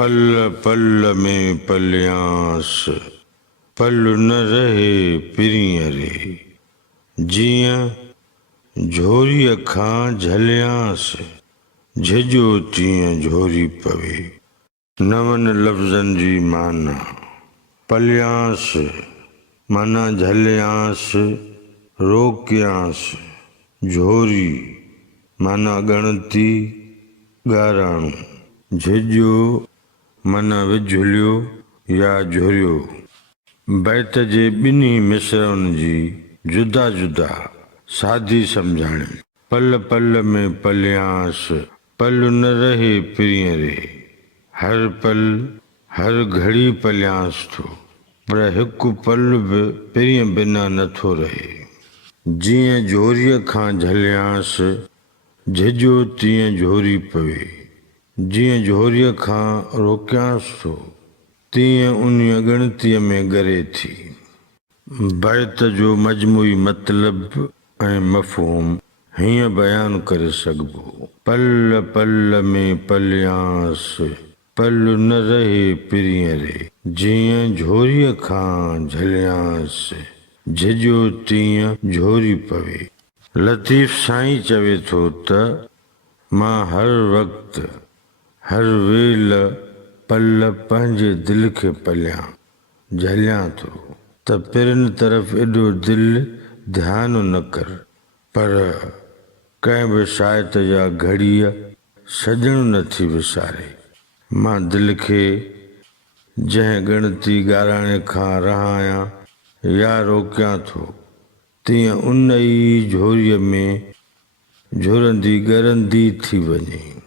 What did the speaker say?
पल पल में पलियांस पल न रहे पिरीअ रे, जियां झोरी खां झलियांस झिझो तीअं झोरी पवे। नवन लफ़्ज़नि जी माना। पलियांस माना झलियांस, रोकियांस, झोरी माना ॻणती ॻाराणो, झिझो माना विझुलियो या झुरियो। बैत जे ॿिन्ही मिसरनि जी जुदा जुदा सादी सम्झाणी। पल पल में पलियांस पल न रहे पिरीअ रे, हर पल हर घड़ी पलियांस थो, पर हिकु पल बि पिरीअ बिना नथो रहे। जीअं झोरीअ खां झलियांस झिझो तीअं झोरी पवे, जीअं झोरीअ खां रोकियांस थो तीअं उन ॻणतीअ में ॻरे थी। बैत जो मजमूई मतिलब ऐं मफ़हूम हीअं बयानु करे सघिबो। पल पल में पलियांस पल न रहे पिरीअ रे, जीअं झोरीअ खां झलियांस झिझो तीअं झोरी पवे। लतीफ़ साईं चवे थो त मां हर वक़्तु हर वेल पल पंहिंजे दिलि खे पलियां झलियां थो त पिरनि तरफ़ एॾो दिलि ध्यानु न कर, पर कंहिं बि शायत या घड़ीअ सजणु नथी विसारे। मां दिलि खे जंहिं ॻणती ॻाराणे खां रहायां या रोकियां थो, तीअं उन ई झोरीअ में झुरंदी ॻरंदी थी वञे।